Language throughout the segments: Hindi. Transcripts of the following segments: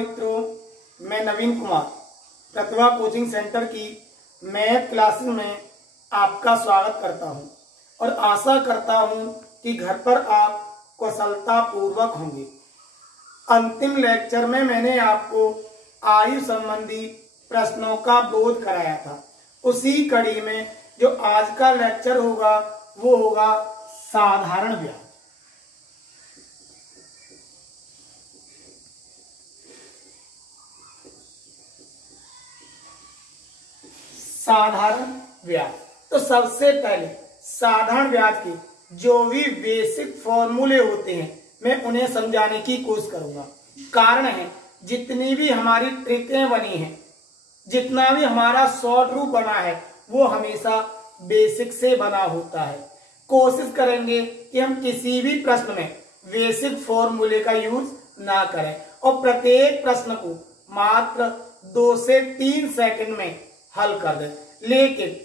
मित्रों, मैं नवीन कुमार प्रतिभा कोचिंग सेंटर की मैथ क्लासेस में आपका स्वागत करता हूं और आशा करता हूं कि घर पर आप कुशलता पूर्वक होंगे। अंतिम लेक्चर में मैंने आपको आयु संबंधी प्रश्नों का बोध कराया था। उसी कड़ी में जो आज का लेक्चर होगा वो होगा साधारण ब्याज। साधारण ब्याज। तो सबसे पहले साधारण ब्याज के जो भी बेसिक फॉर्मूले होते हैं मैं उन्हें समझाने की कोशिश करूंगा। कारण है जितनी भी हमारी ट्रिकें बनी हैं, जितना भी हमारा शॉर्ट रूप बना है वो हमेशा बेसिक से बना होता है। कोशिश करेंगे कि हम किसी भी प्रश्न में बेसिक फॉर्मूले का यूज ना करें और प्रत्येक प्रश्न को मात्र 2 से 3 सेकंड में हल कर दें। लेकिन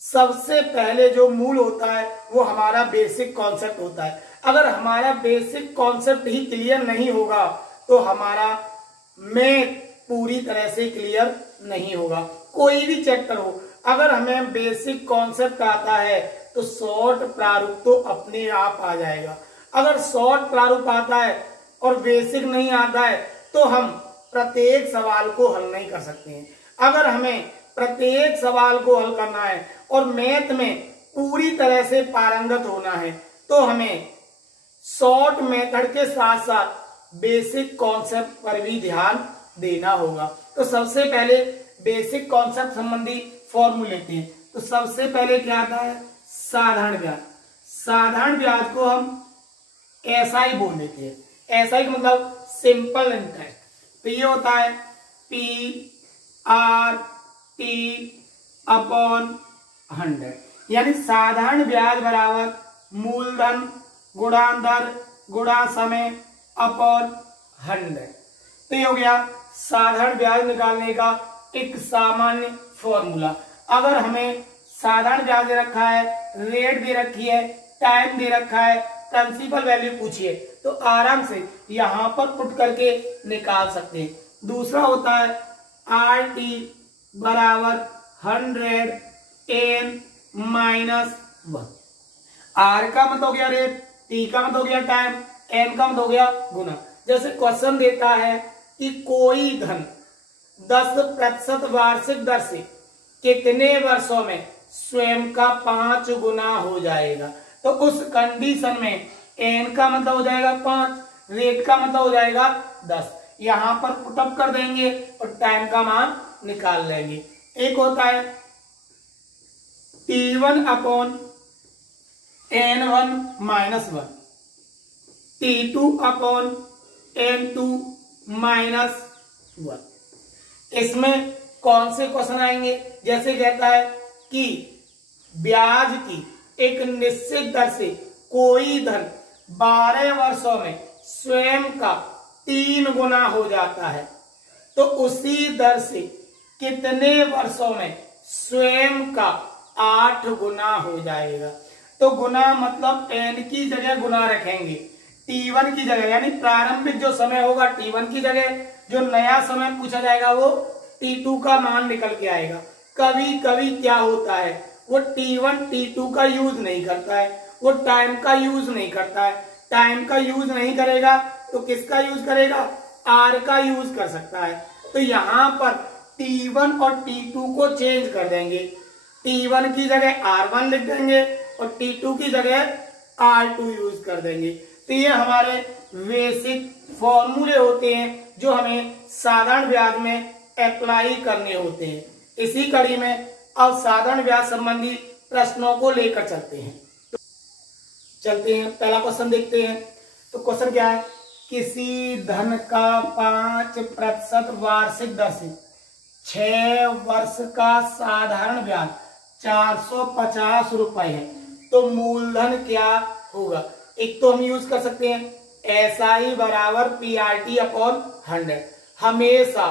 सबसे पहले जो मूल होता है वो हमारा बेसिक कॉन्सेप्ट होता है। अगर हमारा बेसिक कॉन्सेप्ट ही क्लियर नहीं होगा तो हमारा मैथ पूरी तरह से क्लियर नहीं होगा। कोई भी चैप्टर हो, अगर हमें बेसिक कॉन्सेप्ट आता है तो शॉर्ट प्रारूप तो अपने आप आ जाएगा। अगर शॉर्ट प्रारूप आता है और बेसिक नहीं आता है तो हम प्रत्येक सवाल को हल नहीं कर सकते हैं। अगर हमें प्रत्येक सवाल को हल करना है और मैथ में पूरी तरह से पारंगत होना है तो हमें शॉर्ट मेथड के साथ साथ बेसिक कॉन्सेप्ट पर भी ध्यान देना होगा। तो सबसे पहले बेसिक कॉन्सेप्ट संबंधी फॉर्मूले लेते हैं। तो सबसे पहले क्या आता है? साधारण ब्याज। साधारण ब्याज को हम एसआई बोल देते हैं। एसआई का मतलब सिंपल इंटरेस्ट। तो ये होता है PRT/100, यानी साधारण ब्याज बराबर मूलधन गुणा दर गुणा समय अपॉन 100। तो ये हो गया साधारण ब्याज निकालने का एक सामान्य फॉर्मूला। अगर हमें साधारण ब्याज दे रखा है, रेट दे रखी है, टाइम दे रखा है, प्रिंसिपल वैल्यू पूछिए तो आराम से यहां पर पुट करके निकाल सकते हैं। दूसरा होता है RT बराबर 100 n-1। R का मतलब हो गया रेट, T का मतलब हो गया टाइम, N का मतलब हो गया गुना। जैसे क्वेश्चन देता है कि कोई धन 10% वार्षिक दर से कितने वर्षों में स्वयं का 5 गुना हो जाएगा, तो उस कंडीशन में N का मतलब हो जाएगा 5, रेट का मतलब हो जाएगा 10। यहां पर पुटअप कर देंगे और टाइम का मान निकाल लेंगे। एक होता है T1/N1-1, T2/N2-1। इसमें कौन से क्वेश्चन आएंगे? जैसे कहता है कि ब्याज की एक निश्चित दर से कोई धन 12 वर्षों में स्वयं का 3 गुना हो जाता है, तो उसी दर से कितने वर्षों में स्वयं का 8 गुना हो जाएगा। तो गुना मतलब n की जगह गुना रखेंगे, T1 की जगह, यानी प्रारंभिक जो समय होगा T1 की जगह, जो नया समय पूछा जाएगा वो T2 का मान निकल के आएगा। कभी कभी क्या होता है वो T1 T2 का यूज नहीं करता है, वो टाइम का यूज नहीं करता है। टाइम का यूज नहीं करेगा तो किसका यूज करेगा? R का यूज कर सकता है। तो यहां पर T1 और T2 को चेंज कर देंगे। T1 की जगह R1 लिख देंगे और T2 की जगह R2 यूज कर देंगे। तो ये हमारे बेसिक फॉर्मूले होते हैं जो हमें साधारण ब्याज में अप्लाई करने होते हैं। इसी कड़ी में अब साधारण ब्याज संबंधी प्रश्नों को लेकर चलते हैं। पहला क्वेश्चन देखते हैं। तो क्वेश्चन क्या है? किसी धन का 5% वार्षिक दर से 6 वर्ष का साधारण ब्याज 450 रुपए है, तो मूलधन क्या होगा? एक तो हम यूज कर सकते हैं SI बराबर PRT/100। हमेशा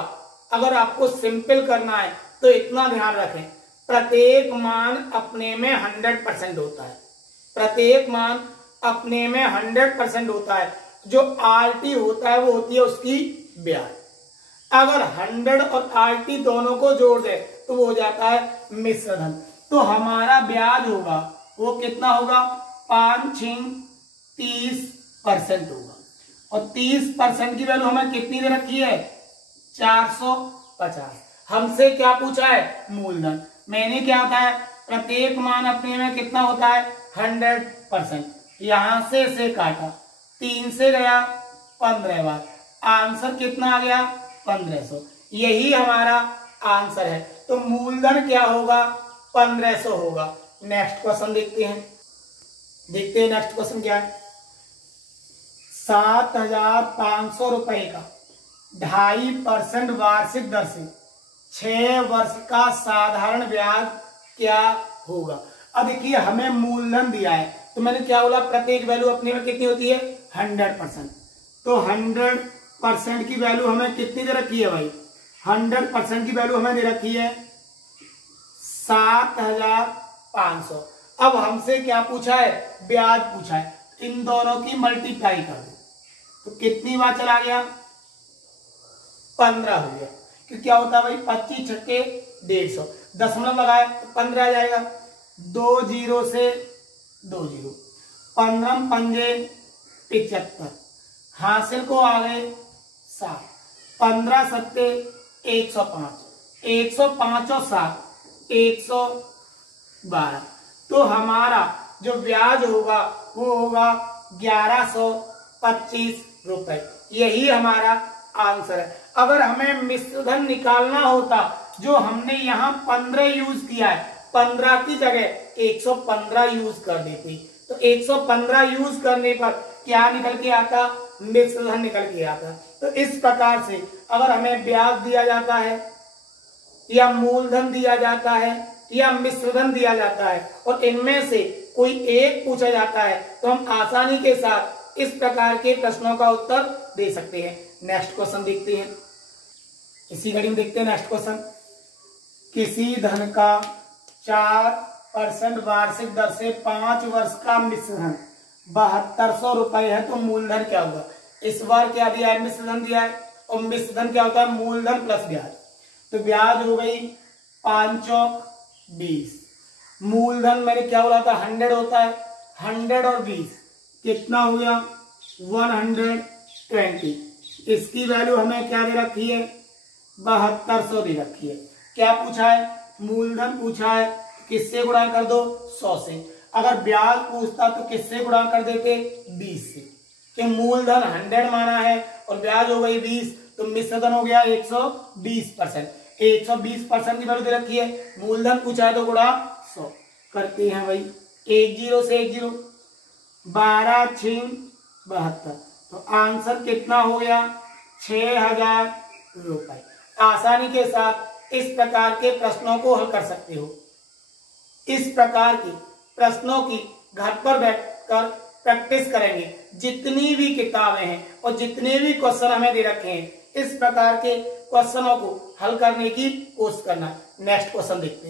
अगर आपको सिंपल करना है तो इतना ध्यान रखें, प्रत्येक मान अपने में 100% होता है। प्रत्येक मान अपने में 100% होता है। जो RT होता है वो होती है उसकी ब्याज। अगर 100 और RT दोनों को जोड़ दे तो वो हो जाता है मिश्र धन। तो हमारा ब्याज होगा वो कितना होगा, 5-30% होगा। और 30% की वैल्यू हमें कितनी दे रखी है, 450। हमसे क्या पूछा है, मूलधन। मैंने क्या होता है, प्रत्येक मान अपने में कितना होता है, 100%। यहां से इसे काटा, 3 से गया 15 बार, आंसर कितना आ गया, 1500। यही हमारा आंसर है। तो मूलधन क्या होगा, 1500 होगा। नेक्स्ट क्वेश्चन देखते हैं। नेक्स्ट क्वेश्चन क्या है, 7,500 रुपए का 2.5% वार्षिक दर से 6 वर्ष का साधारण ब्याज क्या होगा। अब देखिए हमें मूलधन दिया है, तो मैंने क्या बोला, प्रत्येक वैल्यू अपने में कितनी होती है, 100%। तो 100% की वैल्यू हमें कितनी दे रखी है भाई, 100% की वैल्यू हमें दे रखी है 7,500। अब हमसे क्या पूछा है, ब्याज पूछा है। इन दोनों की मल्टीप्लाई कर दो तो कितनी बार चला गया, 15 हो गया। क्योंकि क्या होता है भाई, 25 छक्के 150, दशमलव लगाए तो 15 आ जाएगा। 2 0 से 2 0, 15 पंजे 75, हासिल को आ गए 7, 15 सत्ते 105, 105 और 7 112। तो हमारा जो ब्याज होगा वो होगा 1125 रुपए। यही हमारा आंसर है। अगर हमें मिश्र धन निकालना होता, जो हमने यहाँ 15 यूज किया है, 15 की जगह 115 यूज कर देते, तो 115 यूज करने पर क्या निकल के आता, मिश्र धन निकल के आता। तो इस प्रकार से अगर हमें ब्याज दिया जाता है या मूलधन दिया जाता है या मिश्रधन दिया जाता है और इनमें से कोई एक पूछा जाता है, तो हम आसानी के साथ इस प्रकार के प्रश्नों का उत्तर दे सकते हैं। नेक्स्ट क्वेश्चन देखते हैं। इसी घड़ी में देखते हैं नेक्स्ट क्वेश्चन। किसी धन का 4% वार्षिक दर से 5 वर्ष का मिश्रधन 7200 रुपए है, तो मूलधन क्या होगा। इस बार क्या दिया है, मिश्रधन दिया है, और मिश्रधन क्या होता है, मूलधन प्लस ब्याज। तो ब्याज हो गई 5 चौक 20, मूलधन मैंने क्या बोला था, 100 होता है, 100 और 20 कितना हो गया, 120। इसकी वैल्यू हमें क्या दे रखी है, 7200 दे रखी है। क्या पूछा है, मूलधन पूछा है, किससे गुणा कर दो, 100 से। अगर ब्याज पूछता तो किससे गुणा कर देते, 20 से। कि मूलधन 100 माना है और ब्याज हो गई 20, तो मिश्रधन हो गया 120%। 120% की वैल्यू दे रखी है, मूलधन पूछा है तो गुणा 100 करते हैं भाई। 1 0 से 1 0, 12 6 72, तो आंसर कितना हो गया, 6000 रुपए। आसानी के साथ इस प्रकार के प्रश्नों को हल कर सकते हो। इस प्रकार के प्रश्नों की घर पर बैठकर प्रैक्टिस करेंगे। जितनी भी किताबें हैं और जितने भी क्वेश्चन हमें दे रखे हैं, इस प्रकार के क्वेश्चनों को हल करने की कोशिश करना। नेक्स्ट क्वेश्चन देखते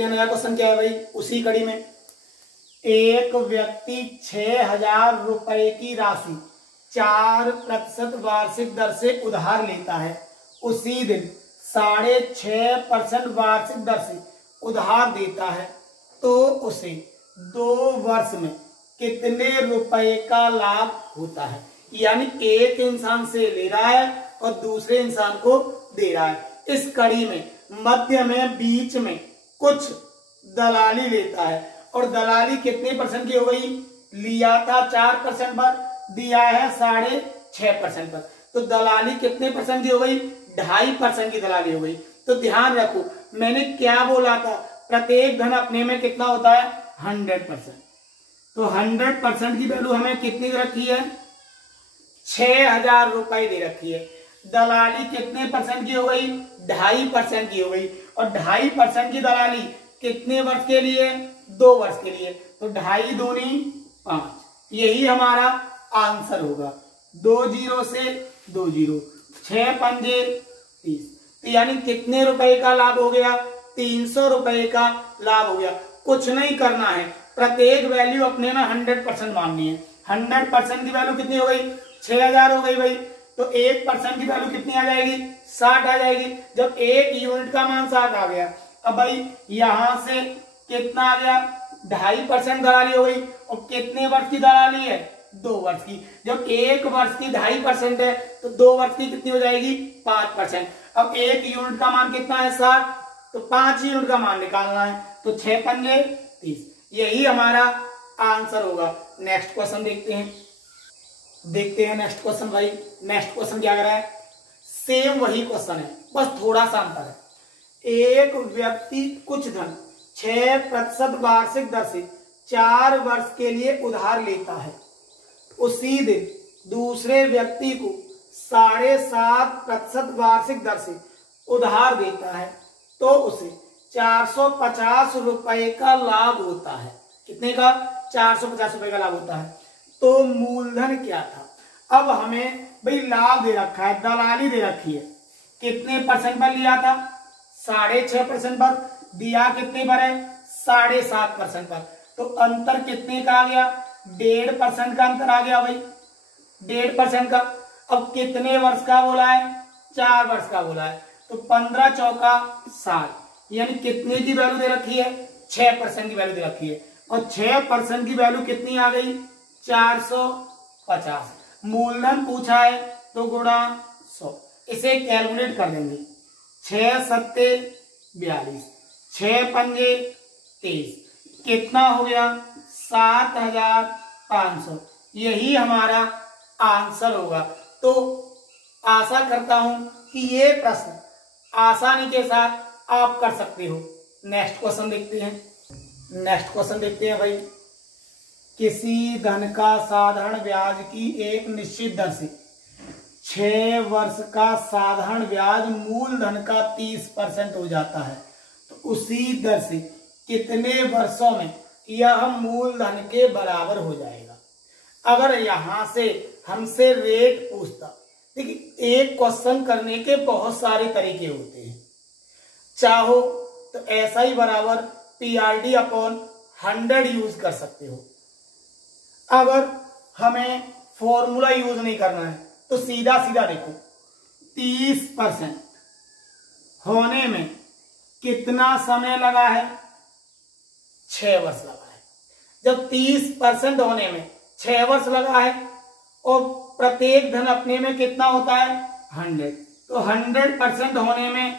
हैं नया क्वेश्चन क्या है भाई, उसी कड़ी में। एक व्यक्ति 6000 रुपए की राशि 4% वार्षिक दर से उधार लेता है, उसी दिन 6.5% वार्षिक दर से उधार देता है, तो उसे 2 वर्ष में कितने रुपए का लाभ होता है। यानी एक इंसान से ले रहा है और दूसरे इंसान को दे रहा है। इस कड़ी में मध्य में बीच में कुछ दलाली लेता है, और दलाली कितने परसेंट की हो गई, लिया था 4% पर, दिया है 6.5% पर, तो दलाली कितने परसेंट की हो गई, 2.5% की दलाली हो गई। तो ध्यान रखो मैंने क्या बोला था, प्रत्येक धन अपने में कितना होता है, 100%। तो 100% की वैल्यू हमें कितनी दे रखी है, 6000 रुपए दे रखी है। दलाली कितने परसेंट की हो गई, 2.5% की हो गई, और 2.5% की दलाली कितने वर्ष के लिए, 2 वर्ष के लिए। तो 2.5 दूनी 5, यही हमारा आंसर होगा। 2 0 से 2 0, 6 पंजे 30, तो यानी कितने रुपए का लाभ हो गया, 300 रुपए का लाभ हो गया। कुछ नहीं करना है, प्रत्येक वैल्यू अपने में 100% माननी है। 100% की वैल्यू कितनी हो गई, 6000 हो गई भाई, तो 1% की वैल्यू कितनी आ जाएगी? 60 आ जाएगी। जब 1 यूनिट का मान 60 आ गया, अब भाई यहां से कितना आ गया? 2.5% दलाली हो गई। और कितने वर्ष की दलाली है? 2 वर्ष की। जब 1 वर्ष की 2.5% है तो 2 वर्ष की कितनी हो जाएगी? 5%। अब 1 यूनिट का मान कितना है? 60, तो 5 यूनिट का मान निकालना है, तो 6 पंजे 30। यही हमारा आंसर होगा। नेक्स्ट क्वेश्चन देखते हैं। नेक्स्ट क्वेश्चन भाई। नेक्स्ट क्वेश्चन क्या कर रहा है? सेम वही क्वेश्चन है, बस थोड़ा सा अंतर है। एक व्यक्ति कुछ धन 6% वार्षिक दर से 4 वर्ष के लिए उधार लेता है। उसी दिन दूसरे व्यक्ति को 7.5% वार्षिक दर से उधार देता है, तो उसे 450 रुपए का लाभ होता है। कितने का? 450 रुपए का लाभ होता है। तो मूलधन क्या था? अब हमें भाई लाभ दे रखा है, दलाली दे रखी है। कितने परसेंट पर लिया था? 6.5% पर। दिया कितने पर है? 7.5% पर। तो अंतर कितने का आ गया? 1.5% का अंतर आ गया भाई, 1.5% का। अब कितने वर्ष का बोला है? 4 वर्ष का बोला है। तो 15 चौका 60, यानी कितने की वैल्यू दे रखी है? 6% की वैल्यू दे रखी है। और 6% की वैल्यू कितनी आ गई? 450। मूलधन पूछा है तो गुणा 100। इसे कैलकुलेट कर देंगे। 6 सत्ते 42, 6 पंजे 23, कितना हो गया? 7500। यही हमारा आंसर होगा। तो आशा करता हूं कि ये प्रश्न आसानी के साथ आप कर सकते हो। नेक्स्ट क्वेश्चन देखते हैं भाई। किसी धन का साधारण ब्याज की एक निश्चित दर से 6 वर्ष का साधारण ब्याज मूलधन का 30% हो जाता है, तो उसी दर से कितने वर्षों में यह मूलधन के बराबर हो जाएगा? अगर यहां से हमसे रेट पूछता, देखिए एक क्वेश्चन करने के बहुत सारे तरीके होते हैं। चाहो तो ऐसा ही बराबर PRD/100 यूज कर सकते हो। अगर हमें फॉर्मूला यूज नहीं करना है तो सीधा सीधा देखो, 30% होने में कितना समय लगा है? 6 वर्ष लगा है। जब 30% होने में 6 वर्ष लगा है और प्रत्येक धन अपने में कितना होता है? 100, तो 100% होने में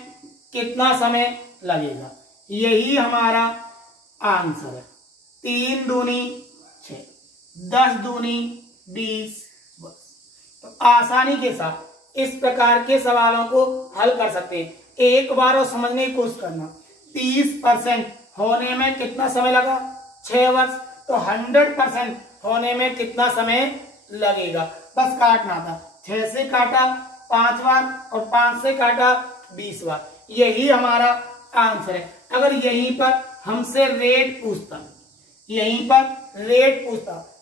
कितना समय लगेगा? यही हमारा आंसर है। 3 दूनी 6, 10 दूनी 20 वर्ष। तो आसानी के साथ इस प्रकार के सवालों को हल कर सकते हैं। एक बार और समझने की कोशिश करना। 30% होने में कितना समय लगा? 6 वर्ष। तो 100% होने में कितना समय लगेगा? बस काटना था। 6 से काटा 5 बार और 5 से काटा 20 बार। यही हमारा आंसर है। अगर यहीं पर हमसे रेट पूछता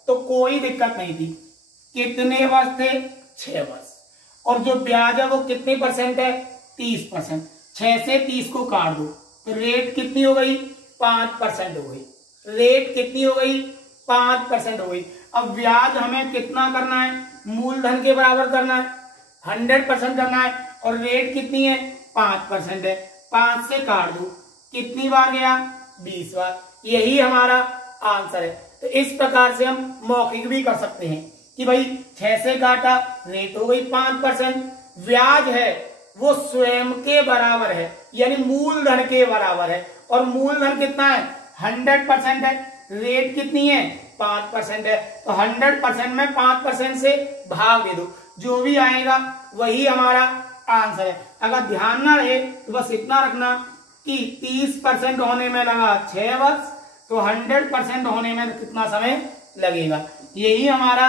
तो कोई दिक्कत नहीं थी। कितने वर्ष थे? 6 वर्ष। और जो ब्याज है वो कितने परसेंट है? 30%। 6 से 30 को काट दो तो रेट कितनी हो गई? 5% हो गई। रेट कितनी हो गई? 5% हो गई। अब ब्याज हमें कितना करना है? मूलधन के बराबर करना है, 100% करना है। और रेट कितनी है? 5% है। 5 से काट दो, कितनी बार गया? 20 बार। यही हमारा आंसर है। तो इस प्रकार से हम मौखिक भी कर सकते हैं कि भाई 6 से काटा, रेट हो गई 5%, ब्याज है वो स्वयं के बराबर है, यानी मूलधन के बराबर है। और मूलधन कितना है? 100% है। रेट कितनी है? 5% है। तो 100% में 5% से भाग दे दो, जो भी आएगा वही हमारा आंसर है। अगर ध्यान ना रहे तो बस इतना रखना कि 30% होने में लगा 6 वर्ष, तो 100% होने में कितना समय लगेगा? यही हमारा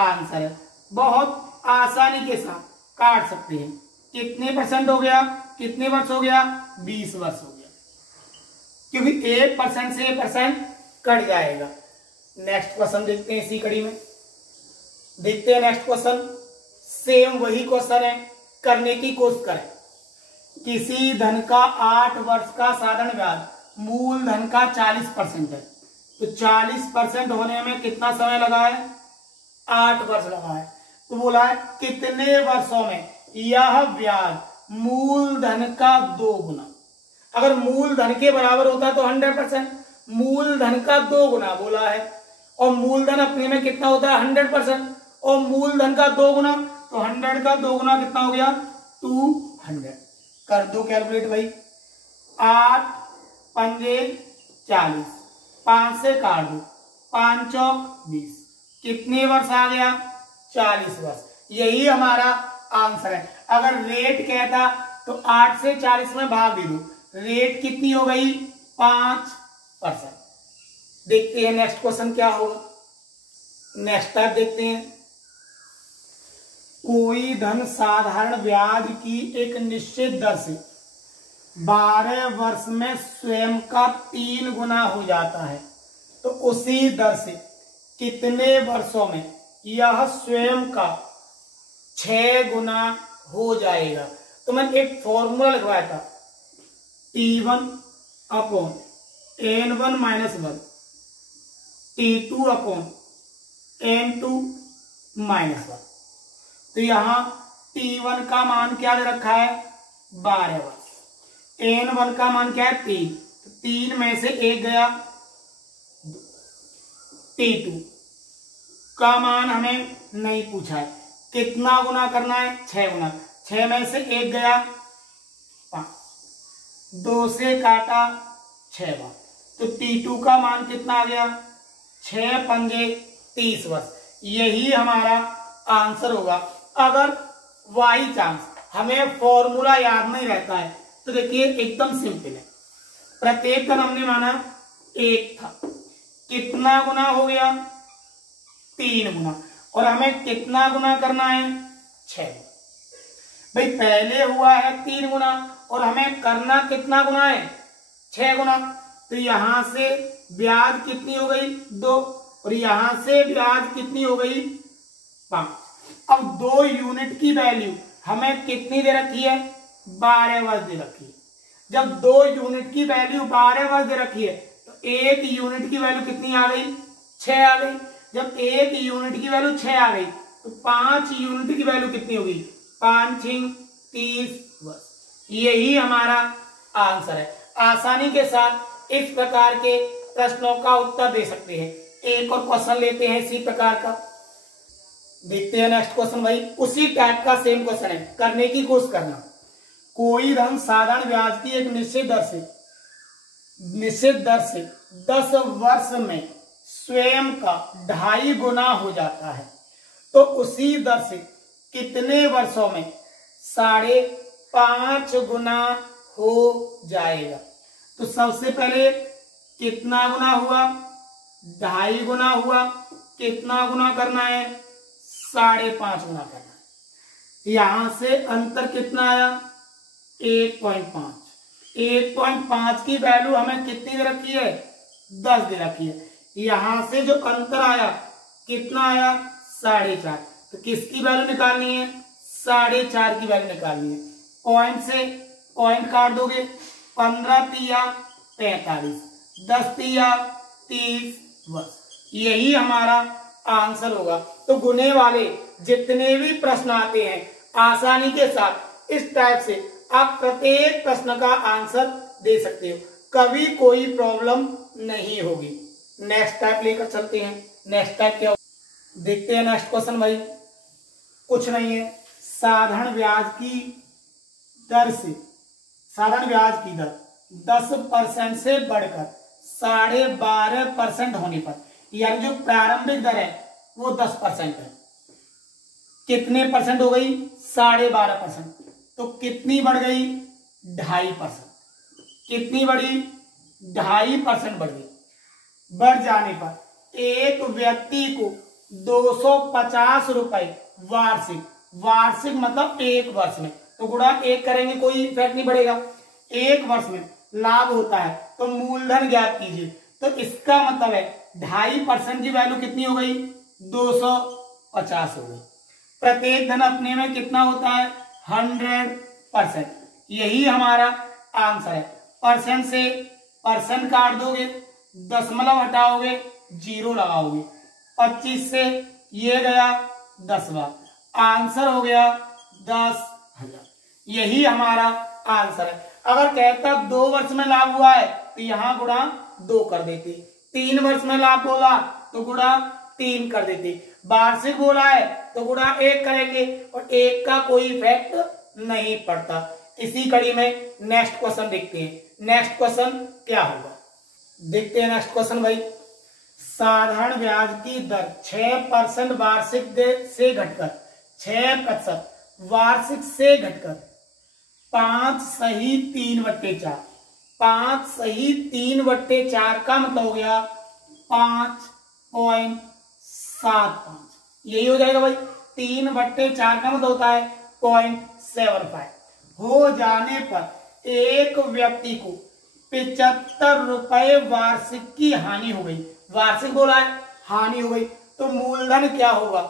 आंसर है। बहुत आसानी के साथ काट सकते हैं। कितने परसेंट हो गया? कितने वर्ष हो गया? 20 वर्ष हो गया, क्योंकि 1% से 1% कट जाएगा। नेक्स्ट क्वेश्चन देखते हैं। इसी कड़ी में देखते हैं नेक्स्ट क्वेश्चन। सेम वही क्वेश्चन है, करने की कोशिश करें। किसी धन का 8 वर्ष का साधारण ब्याज मूलधन का 40% है, तो 40% होने में कितना समय लगा है? 8 वर्ष लगा है। तो बोला है कितने वर्षों में यह ब्याज मूलधन का 2 गुना, अगर मूलधन के बराबर होता तो 100%, मूलधन का 2 गुना बोला है, और मूलधन अपने में कितना होता है 100%, और मूलधन का 2 गुना, तो 100 का 2 गुना कितना हो गया 200। कर दो कैलकुलेट भाई, 8 पंजे 40, 5 से काट दो, 5 चौक 20, कितने वर्ष आ गया 40 वर्ष। यही हमारा आंसर है। अगर रेट कहता तो 8 से 40 में भाग दे दो, रेट कितनी हो गई 5%। देखते हैं नेक्स्ट क्वेश्चन क्या होगा। नेक्स्ट टाइप देखते हैं, कोई धन साधारण ब्याज की एक निश्चित दर से 12 वर्ष में स्वयं का 3 गुना हो जाता है, तो उसी दर से कितने वर्षों में यह स्वयं का 6 गुना हो जाएगा। तो मैंने एक फॉर्मूला लगवाया था, T1 upon N1 minus 1, T2 upon N2 minus 1। तो यहां T1 का मान क्या दे रखा है 12 वर्ष, N1 का मान क्या है 3, तो 3 में से 1 गया, T2 का मान हमें नहीं पूछा है, कितना गुना करना है 6 गुना, 6 में से 1 गया 5, 2 से काटा 6 बार, तो T2 का मान कितना आ गया 6 पंजे 30 वर्ष। यही हमारा आंसर होगा। अगर बाई चांस हमें फॉर्मूला याद नहीं रहता है तो देखिए एकदम सिंपल है, प्रत्येक का हमने माना 1 था, कितना गुना हो गया 3 गुना, और हमें कितना गुना करना है 6। भाई पहले हुआ है 3 गुना और हमें करना कितना गुना है 6 गुना, तो यहां से ब्याज कितनी हो गई 2, और यहां से ब्याज कितनी हो गई 5। अब 2 यूनिट की वैल्यू हमें कितनी दे रखी है 12 वर्ष दे रखी है। जब 2 यूनिट की वैल्यू 12 वर्ष दे रखी है तो 1 यूनिट की वैल्यू कितनी आ गई 6 आ गई। जब 1 यूनिट की वैल्यू 6 आ गई तो 5 यूनिट की वैल्यू कितनी होगी 5 × 30 वर्ष। यही हमारा आंसर है। आसानी के साथ इस प्रकार के प्रश्नों का उत्तर दे सकते हैं। एक और क्वेश्चन लेते हैं इसी प्रकार का, देखते हैं नेक्स्ट क्वेश्चन। भाई उसी टाइप का सेम क्वेश्चन है, करने की कोशिश करना। कोई धन साधारण ब्याज की एक निश्चित दर से 10 वर्ष में स्वयं का 2.5 गुना हो जाता है, तो उसी दर से कितने वर्षों में 5.5 गुना हो जाएगा। तो सबसे पहले कितना गुना हुआ 2.5 गुना हुआ, कितना गुना करना है 5.5 गुना करना है। यहां से अंतर कितना आया 1.5। 1.5 की वैल्यू हमें कितनी दे रखी है 10 दे रखी है। यहां से जो अंतर आया कितना आया 4.5, तो किसकी वैल्यू निकालनी है 4.5 की वैल्यू निकालनी है। पॉइंट से पॉइंट काट दोगे, 15 तिया 45, 10 तिया 30 वर्ष। यही हमारा आंसर होगा। तो गुने वाले जितने भी प्रश्न आते हैं आसानी के साथ इस टाइप से आप प्रत्येक प्रश्न का आंसर दे सकते हो, कभी कोई प्रॉब्लम नहीं होगी। नेक्स्ट टाइप लेकर चलते हैं। नेक्स्ट टाइप क्या देखते हैं। नेक्स्ट क्वेश्चन भाई कुछ नहीं है, साधारण ब्याज की दर 10% से बढ़कर 12.5% होने पर, यानी जो प्रारंभिक दर है वो 10% है, कितने परसेंट हो गई 12.5%, तो कितनी बढ़ गई 2.5%। कितनी बढ़ी 2.5% बढ़ गई। बढ़ जाने पर एक व्यक्ति को 250 रुपए वार्षिक मतलब 1 वर्ष में, तो गुणा 1 करेंगे कोई इफेक्ट नहीं पड़ेगा, 1 वर्ष में लाभ होता है। तो मूलधन ज्ञात कीजिए, तो इसका मतलब है 2.5% की वैल्यू कितनी हो गई 250 हो गई। प्रत्येक धन अपने में कितना होता है 100%। यही हमारा आंसर है। परसेंट से परसेंट काट दोगे, दशमलव हटाओगे, 0 लगाओगे, 25 से ये गया 10 बार, आंसर हो गया 10,000। यही हमारा आंसर है। अगर कहता 2 वर्ष में लाभ हुआ है तो यहां गुणा 2 कर देते, 3 वर्ष में लाभ बोला तो गुणा 3 कर देते, वार्षिक बोला है तो गुणा 1 करेंगे और 1 का कोई इफेक्ट नहीं पड़ता। इसी कड़ी में नेक्स्ट क्वेश्चन देखते हैं। नेक्स्ट क्वेश्चन क्या होगा, देखते हैं नेक्स्ट क्वेश्चन भाई। साधारण ब्याज की दर 6% वार्षिक से घटकर 6% वार्षिक से घटकर 5 सही 3/4, 5 सही 3/4 का मतलब हो गया 5.75, यही हो जाएगा भाई। 3/4 का मतलब होता है 0.75 हो जाने पर एक व्यक्ति को 75 रुपए वार्षिक की हानि हो गई। वार्षिक बोला है, हानि हो गई, तो मूलधन क्या होगा।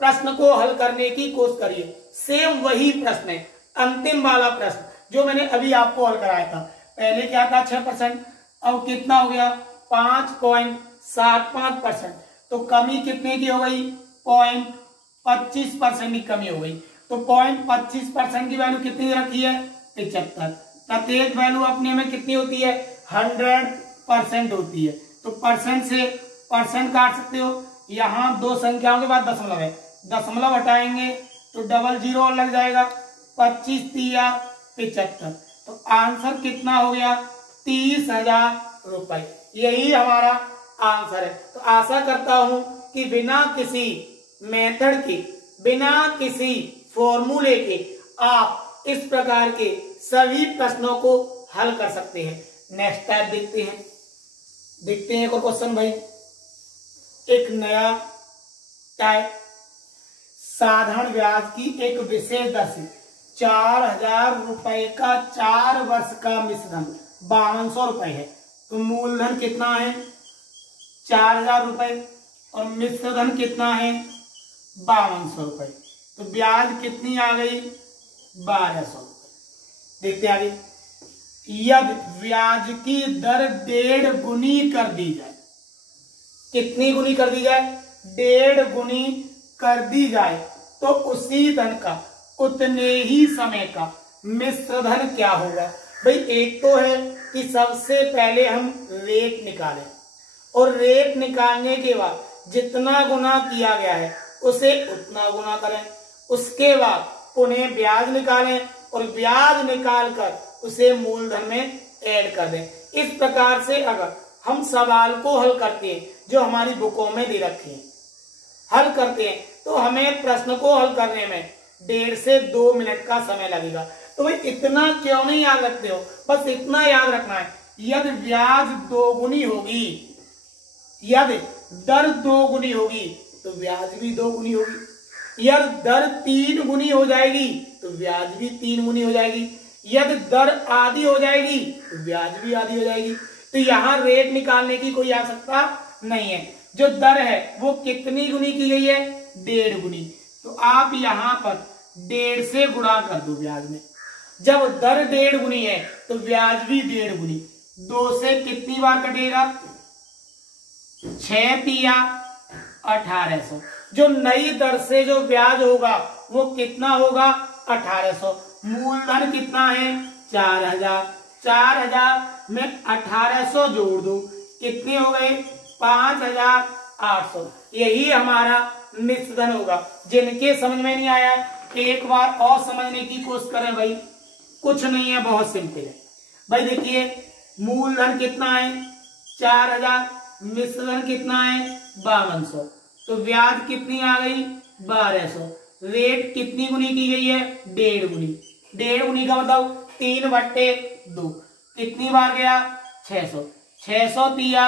प्रश्न को हल करने की कोशिश करिए। सेम वही प्रश्न है, अंतिम वाला प्रश्न जो मैंने अभी आपको हल कराया था। पहले क्या था 6%, अब कितना हो गया 5.75%, तो कमी कितने की हो गई 0.25% की कमी हो गई। तो 0.25% की वैल्यू कितनी रखी है 75। प्रत्येक वैल्यू अपने में कितनी होती है 100% होती है। तो परसेंट से परसेंट काट सकते हो, यहाँ 2 संख्याओं के बाद दशमलव है, दशमलव हटाएंगे तो 00 लग जाएगा, 25 तिया 75, तो आंसर कितना हो गया 30,000 रुपए। यही हमारा आंसर है। तो आशा करता हूं कि बिना किसी मेथड के, बिना किसी फॉर्मूले के आप इस प्रकार के सभी प्रश्नों को हल कर सकते हैं। नेक्स्ट टाइप देखते हैं एक और क्वेश्चन भाई। एक नया टाइप, साधारण ब्याज की एक विशेष दर से 4,000 रुपए का 4 वर्ष का मिश्रण 5200 रुपए है। तो मूलधन कितना है 4,000 रुपए और मिश्रधन कितना है 5200 रुपए। तो ब्याज कितनी आ गई 1200 रुपए। देखते हैं आगे। यदि ब्याज की दर 1.5 गुनी कर दी जाए, कितनी गुनी कर दी जाए 1.5 गुनी कर दी जाए, तो उसी धन का उतने ही समय का मिश्रधन क्या होगा। भाई एक तो है कि सबसे पहले हम रेट निकालें और रेट निकालने के बाद जितना गुना किया गया है उसे उतना गुना करें, उसके बाद पुनः ब्याज निकालें और ब्याज निकालकर उसे मूलधन में ऐड कर दें। इस प्रकार से अगर हम सवाल को हल करते हैं जो हमारी बुकों में दे रखे हैं, हल करते हैं तो हमें प्रश्न को हल करने में 1.5 से 2 मिनट का समय लगेगा। तो भाई इतना क्यों नहीं याद रखते हो, बस इतना याद रखना है, यदि ब्याज 2 गुनी होगी, यदि दर 2 गुनी होगी तो ब्याज भी 2 गुनी होगी, यदि दर 3 गुनी हो जाएगी तो ब्याज भी 3 गुनी हो जाएगी, यदि दर आधी हो जाएगी तो ब्याज भी आधी हो जाएगी। तो यहाँ रेट निकालने की कोई आवश्यकता नहीं है। जो दर है वो कितनी गुनी की गई है 1.5 गुनी, तो आप यहाँ पर 1.5 से गुणा कर दो ब्याज में। जब दर 1.5 गुनी है तो ब्याज भी 1.5 गुनी, 2 से कितनी बार कटेगा 6 तिया 1800। जो नई दर से जो ब्याज होगा वो कितना होगा 1800। मूलधन कितना है 4,000, 4,000 में 1800 जोड़ दो, कितने हो गए 5,800। यही हमारा मिश्रधन होगा। जिनके समझ में नहीं आया एक बार और समझने की कोशिश करें भाई, कुछ नहीं है, बहुत सिंपल है भाई। देखिए मूलधन कितना है 4,000, मिश्रधन कितना है 5200, तो ब्याज कितनी आ गई 1200। रेट कितनी गुनी की गई है 1.5 गुनी, 1.5 गुनी का मतलब 3/2, कितनी बार गया 600, 600 तिया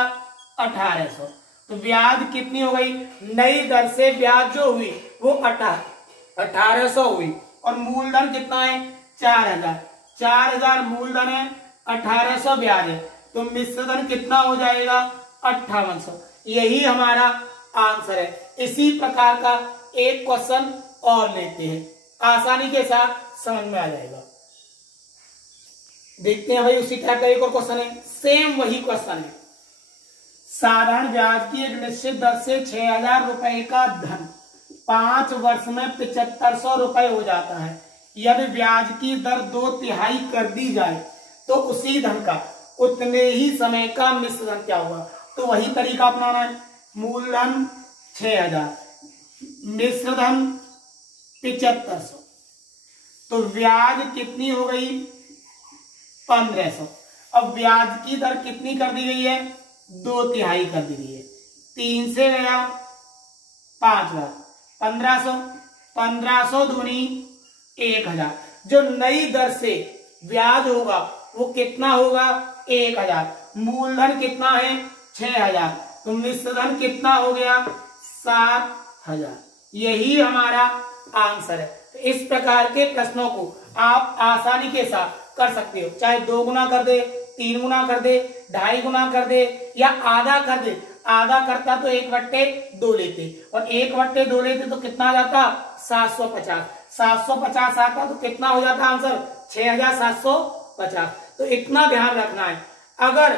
1800, तो ब्याज कितनी हो गई, नई दर से ब्याज जो हुई वो 1800 हुई और मूलधन कितना है 4,000, 4,000 मूलधन है 1800 ब्याज है, तो मिश्रधन कितना हो जाएगा 5800। यही हमारा आंसर है। इसी प्रकार का एक क्वेश्चन और लेते हैं, आसानी के साथ समझ में आ जाएगा। देखते हैं भाई उसी टाइप का एक और क्वेश्चन है, सेम वही क्वेश्चन है। साधारण ब्याज की एक निश्चित दर से 6,000 रुपए का धन 5 वर्ष में 7500 रुपए हो जाता है। यदि ब्याज की दर 2/3 कर दी जाए तो उसी धन का उतने ही समय का मिश्र धन क्या होगा? तो वही तरीका अपनाना है। मूलधन 6000, मिश्र धन 7500, तो ब्याज कितनी हो गई? 1500। अब ब्याज की दर कितनी कर दी गई है? 2/3 कर दी गई है। 3 से गया 5 बार 1500, 1500 दूनी 1000। जो नई दर से ब्याज होगा वो कितना होगा? 1000। मूलधन कितना है? 6000। तो मिश्र धन कितना हो गया? 7000। यही हमारा आंसर है। तो इस प्रकार के प्रश्नों को आप आसानी के साथ कर सकते हो, चाहे 2 गुना कर दे, 3 गुना कर दे, 2.5 गुना कर दे या आधा कर दे। आधा करता तो 1/2 लेते, और 1/2 लेते तो कितना आ जाता? 750। 750 आता तो कितना हो जाता आंसर? 6750। तो इतना ध्यान रखना है। अगर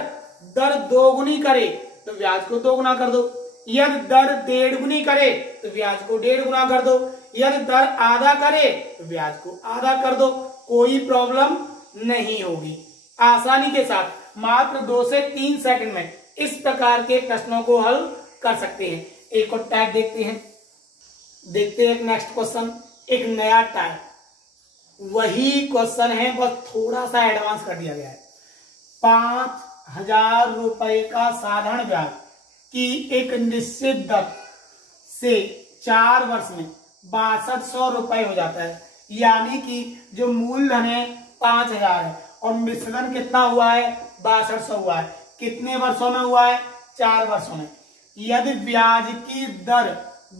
दर 2 गुनी करे तो ब्याज को 2 गुना कर दो, यदि दर 1.5 गुनी करे तो ब्याज को 1.5 गुना कर दो, यदि दर आधा करे तो ब्याज को आधा कर दो। कोई प्रॉब्लम नहीं होगी। आसानी के साथ मात्र 2 से 3 सेकंड में इस प्रकार के प्रश्नों को हल कर सकते हैं। एक और टाइप देखते हैं। एक नेक्स्ट क्वेश्चन, एक नया टाइप। वही क्वेश्चन है, बस थोड़ा सा एडवांस कर दिया गया है। 5000 रुपए का साधारण ब्याज की एक निश्चित दर से 4 वर्ष में 6200 रुपए हो जाता है। यानी कि जो मूलधन है 5000 है और मिश्रण कितना हुआ है? 6200 हुआ है। कितने वर्षों में हुआ है? 4 वर्षों में। यदि ब्याज की दर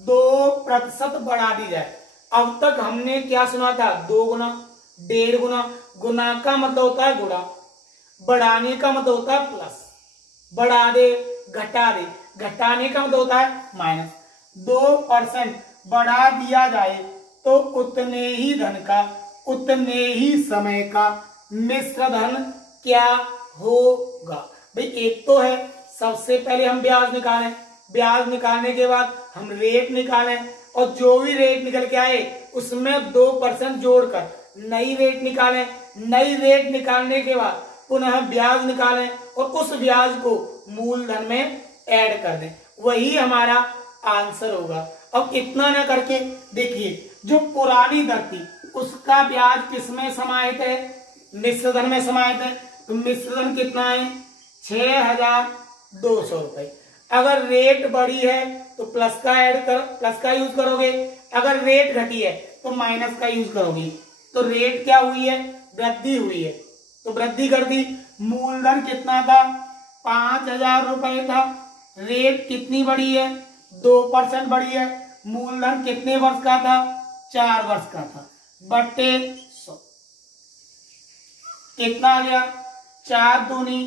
2% बढ़ा दी जाए। अब तक हमने क्या सुना था? 2 गुना, 1.5 गुना। गुना का मतलब होता है गुणा, बढ़ाने का मतलब होता है प्लस। बढ़ा दे, घटा दे, घटाने का मतलब होता है माइनस। 2% बढ़ा दिया जाए तो उतने ही धन का उतने ही समय का मिश्र धन क्या होगा? भाई एक तो है, सबसे पहले हम ब्याज निकालें, ब्याज निकालने के बाद हम रेट निकालें, और जो भी रेट निकल के आए उसमें 2% जोड़कर नई रेट निकालें। नई रेट निकालने के बाद पुनः ब्याज निकालें और उस ब्याज को मूलधन में ऐड कर दें। वही हमारा आंसर होगा। अब इतना ना करके देखिए, जो पुरानी दर थी उसका ब्याज किसमें समाहित है? मिश्र धन में समाहित है। तो मिश्र धन कितना है? 6200 रुपए। अगर रेट बढ़ी है तो प्लस का यूज करोगे, अगर रेट घटी है तो माइनस का यूज करोगे। तो रेट क्या हुई है? वृद्धि हुई है, तो वृद्धि कर दी। मूलधन कितना था? 5000 रुपए था। रेट कितनी बढ़ी है? 2% बढ़ी है। मूलधन कितने वर्ष का था? 4 वर्ष का था। बटे 100 कितना आ गया? 4 दूनी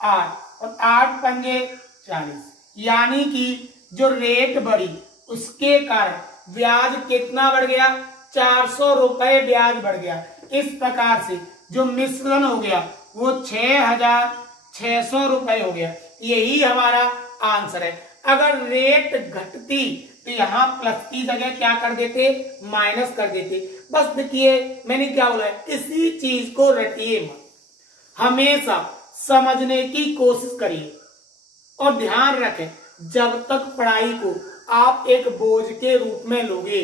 8 और 8 पंजे 40। यानी कि जो रेट बढ़ी उसके कारण ब्याज कितना बढ़ गया? 400 रुपए ब्याज बढ़ गया। इस प्रकार से जो मिश्रण हो गया वो 6600 रुपए हो गया। यही हमारा आंसर है। अगर रेट घटती तो यहाँ प्लस की जगह क्या कर देते? माइनस कर देते। बस देखिए मैंने क्या बोला है, किसी चीज को रटिए मत, हमेशा समझने की कोशिश करिए। और ध्यान रखें, जब तक पढ़ाई को आप एक बोझ के रूप में लोगे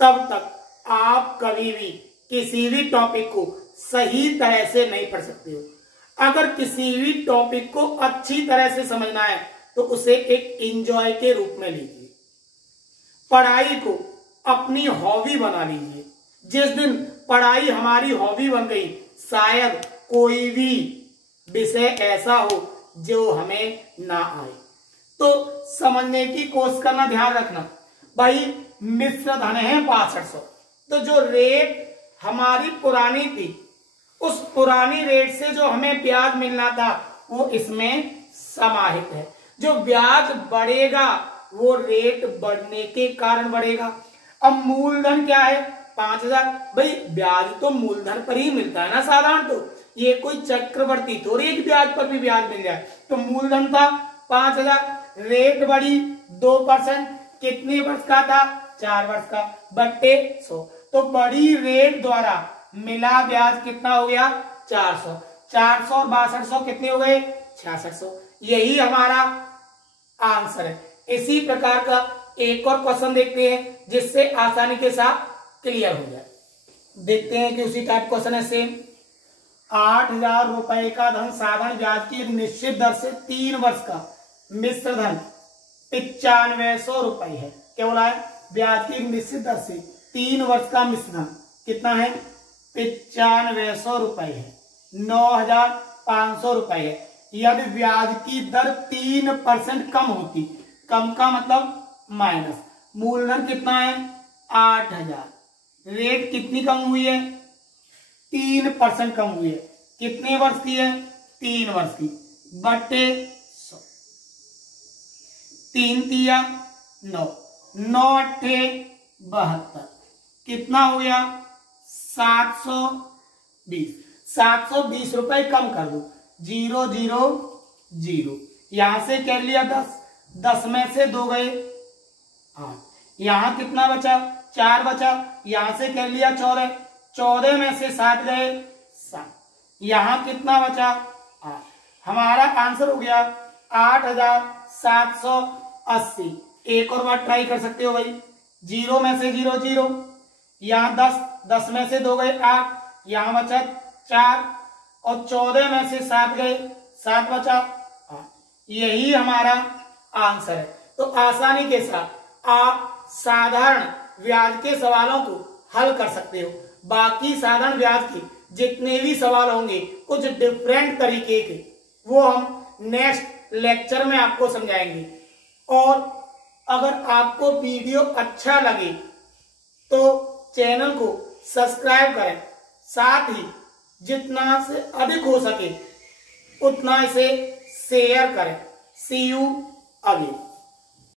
तब तक आप कभी भी किसी भी टॉपिक को सही तरह से नहीं पढ़ सकते हो। अगर किसी भी टॉपिक को अच्छी तरह से समझना है तो उसे एक एंजॉय के रूप में लीजिए। पढ़ाई को अपनी हॉबी बना लीजिए। जिस दिन पढ़ाई हमारी हॉबी बन गई, शायद कोई भी विषय ऐसा हो जो हमें ना आए। तो समझने की कोशिश करना, ध्यान रखना। भाई मिश्र धन है 6200, तो जो रेट हमारी पुरानी थी उस पुरानी रेट से जो हमें ब्याज मिलना था वो इसमें समाहित है। जो ब्याज बढ़ेगा वो रेट बढ़ने के कारण बढ़ेगा। अब मूलधन क्या है? 5000। भाई ब्याज तो मूलधन पर ही मिलता है ना साधारण, तो ये कोई चक्रवर्ती थोड़ी एक ब्याज पर भी ब्याज मिल जाए। तो मूलधन था 5000, रेट बढ़ी 2%, कितने वर्ष का था? 4 वर्ष का, बट्टे 100। तो बड़ी रेट द्वारा मिला ब्याज कितना हो गया? 400। 400 और 6200 कितने हो गए? 6600। यही हमारा आंसर है। इसी प्रकार का एक और क्वेश्चन देखते हैं जिससे आसानी के साथ क्लियर हो जाए। देखते हैं कि उसी टाइप क्वेश्चन है सेम। 8000 रुपए का धन साधारण ब्याज की एक निश्चित दर से 3 वर्ष का मिश्र धन 9500 रुपए है। क्या बोला है? ब्याज की एक निश्चित दर से 3 वर्ष का मिश्र धन कितना है? 9500 रुपए है, 9500 रुपए है। यदि ब्याज की दर 3% कम होती, कम का मतलब माइनस, मूलधन कितना है? 8000, रेट कितनी कम हुई है? 3% कम हुई है। कितने वर्ष की है? 3 वर्ष की, बटे 100। 3 तिया 9, 9 अट्ठे 72, कितना हो गया? 720। 720 रुपए कम कर दो, 0 0 0। यहां से कर लिया 10, 10 में से 2 गए 8। यहां कितना बचा? 4 बचा। यहां से कर लिया 14, 14 में से 7 गए 7। यहां कितना बचा? 8। हमारा आंसर हो गया 8780। एक और बार ट्राई कर सकते हो भाई। 0 में से 0 0, यहाँ 10, 10 में से 2 गए 8, यहाँ बचा 4 और 14 में से 7 गए 7 बचा 8। यही हमारा आंसर है। तो आसानी के साथ आप साधारण ब्याज के सवालों को हल कर सकते हो। बाकी साधारण ब्याज के जितने भी सवाल होंगे कुछ डिफरेंट तरीके के, वो हम नेक्स्ट लेक्चर में आपको समझाएंगे। और अगर आपको वीडियो अच्छा लगे तो चैनल को सब्सक्राइब करें, साथ ही जितना से अधिक हो सके उतना इसे शेयर करें। सी यू अगेन।